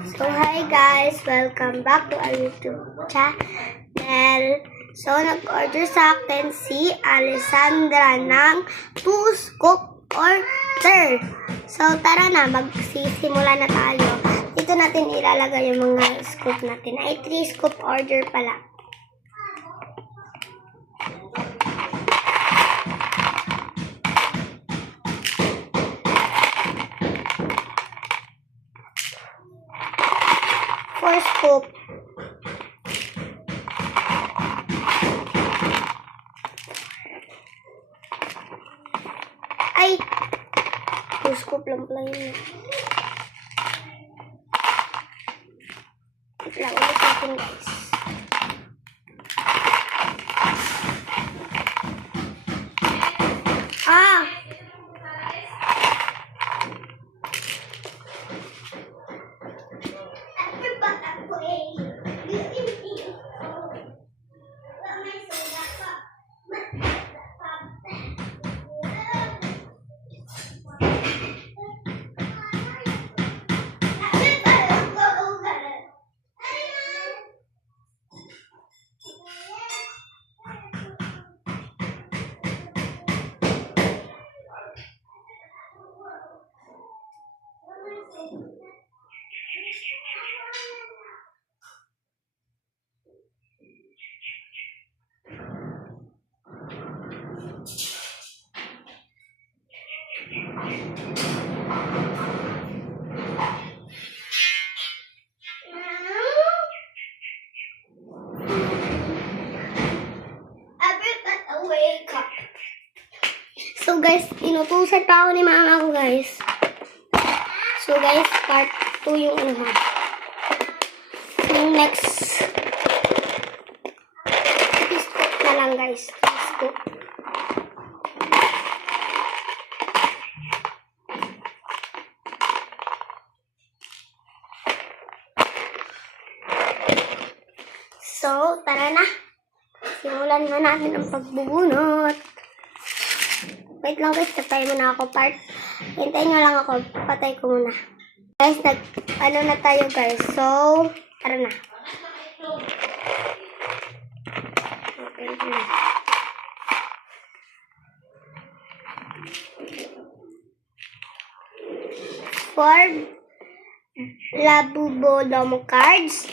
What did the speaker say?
So, hi guys! Welcome back to our YouTube channel. So, nag-order sa akin si Alessandra ng 2 scoop order. So, tara na, magsisimula na tayo. Dito natin ilalagay yung mga scoop natin. Ay, 3 scoop order pala. Scoop. Ay! 2 scoop lang pala yun. Wait lang, ulit natin guys. So guys, inutusan pa ako ni mama ko guys. So guys, part 2 yung ano. Yung next scoop na lang guys. Scoop. So, tara na. Simulan na natin ang pagbubunot. Wait lang guys, patay muna ako part. Hintayin nyo lang ako, patay ko muna. Guys, ano na tayo guys. So, tara na. Okay na. For Labubo Domo cards,